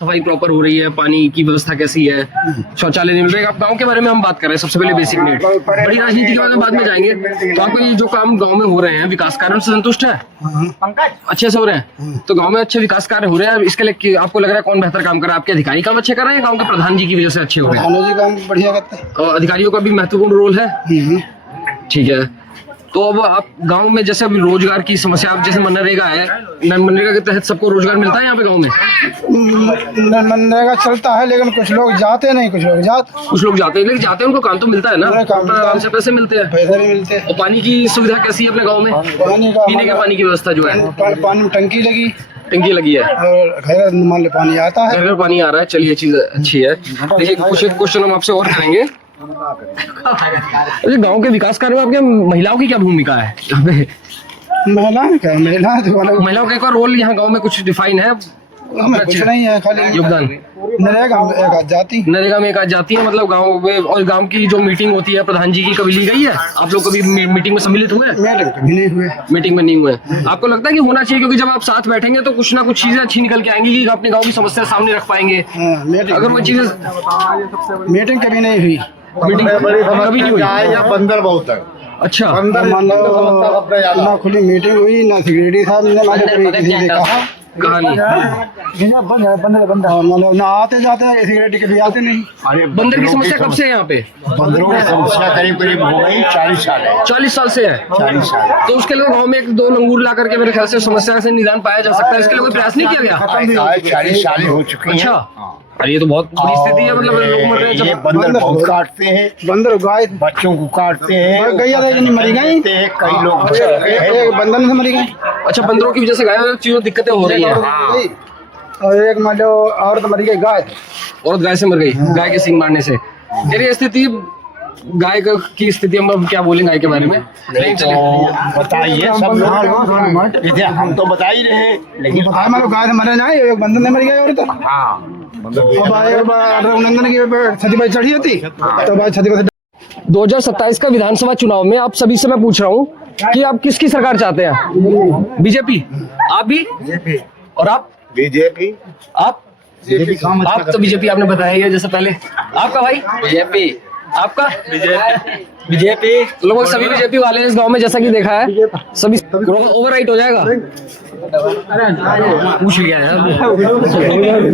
सफाई प्रॉपर हो रही है, पानी की व्यवस्था कैसी है, शौचालय नहीं मिल रहे? आप गांव के बारे में हम बात कर रहे हैं, सबसे पहले बेसिक नीड। बड़ी राजनीति के बारे में बाद में जाएंगे। तो आपको ये जो काम गांव में हो रहे हैं, विकास कार्यों से संतुष्ट है? अच्छे से हो रहे हैं? तो गांव में अच्छे विकास कार्य हो रहे हैं, इसके लिए आपको लग रहा है कौन बेहतर काम कर रहा है? आपके अधिकारी काम अच्छे कर रहे हैं, गाँव के प्रधान जी की वजह से अच्छे हो रहे हैं? काम बढ़िया करते हैं और अधिकारियों का भी महत्वपूर्ण रोल है। ठीक है। तो अब आप गांव में जैसे अभी रोजगार की समस्या, आप जैसे मनरेगा है, मनरेगा के तहत सबको रोजगार मिलता है यहाँ पे गांव में? मनरेगा चलता है, लेकिन कुछ लोग जाते नहीं, कुछ लोग जाते हैं, लेकिन जाते हैं, उनको काम तो मिलता है ना, काम से पैसे मिलते हैं, पैसे नहीं मिलते। और पानी की सुविधा कैसी है अपने गाँव में? पीने के पानी की व्यवस्था जो है, पानी में टंकी लगी है और घर मान लो पानी आता है, घर पानी आ रहा है। चलिए, चीज अच्छी है। देखिए, कुछ क्वेश्चन हम आपसे और करेंगे। गांव के विकास कार्य में आपके महिलाओं की क्या भूमिका है यहाँ पे? महिलाओं का एक और रोल यहाँ गांव में कुछ डिफाइन है? कुछ नहीं है, खाली योगदान। नरेगा में एक आध जाती है, मतलब गांव में। और गांव की जो मीटिंग होती है प्रधान जी की, कभी ली गई है? आप लोग कभी मीटिंग में सम्मिलित हुए? मीटिंग में नहीं हुए। आपको लगता है कि होना चाहिए? क्योंकि जब आप साथ बैठेंगे तो कुछ ना कुछ चीजें अच्छी निकल के आएंगी, कि अपने गाँव की समस्या सामने रख पाएंगे। अगर वो चीजें मीटिंग कभी नहीं हुई, कभी नहीं हुई या बंदर बहुत है। अच्छा, ना खुली मीटिंग हुई, ना सिक्योरिटी साहब ने मतलब ना आते जाते, सिक्योरिटी कभी आते नहीं। अरे बंदर की समस्या कब से है यहाँ पे? बंदरों की समस्या करीब हो गई 40 साल है। 40 साल से है। 40 साल। तो उसके लिए गाँव में 1-2 लंगूर ला करके मेरे ख्याल से समस्या से निदान पाया जा सकता है। इसके लिए कोई प्रयास नहीं किया गया? 40 साल हो चुकी है। अच्छा, अरे ये तो बहुत बुरी स्थिति है। मतलब लोग मर रहे हैं। ये बंदर बहुत काटते हैं, बंदर गाय बच्चों को काटते हैं, गैया मरी गई, कई लोग बंदर से मरी गई। अच्छा, बंदरों की वजह से गाय चीजों दिक्कतें हो रही हैं। और एक मान लो औरत मरी गई, औरत गाय से मर गई, गाय के सींग मारने से। ये स्थिति गाय की स्थिति हम क्या बोलेंगे गाय के बारे में? बताइए सब लोग, हम तो बता ही रहे, लेकिन गाय से मरे जाए, एक बंदर ने मरी गई औरत। रघुनंदन की छठी चढ़ी होती तो भाई छठी 2027 का विधानसभा चुनाव में आप सभी से मैं पूछ रहा हूँ कि आप किसकी सरकार चाहते हैं? बीजेपी? आप भी? और आप? बीजेपी। आप तो बीजेपी आपने बताया ही है जैसे पहले। आपका भाई? बीजेपी। आपका? बीजेपी। लोग सभी बीजेपी वाले इस गांव में, जैसा कि देखा है, सभी ओवरराइट हो जाएगा। पूछ लिया यार।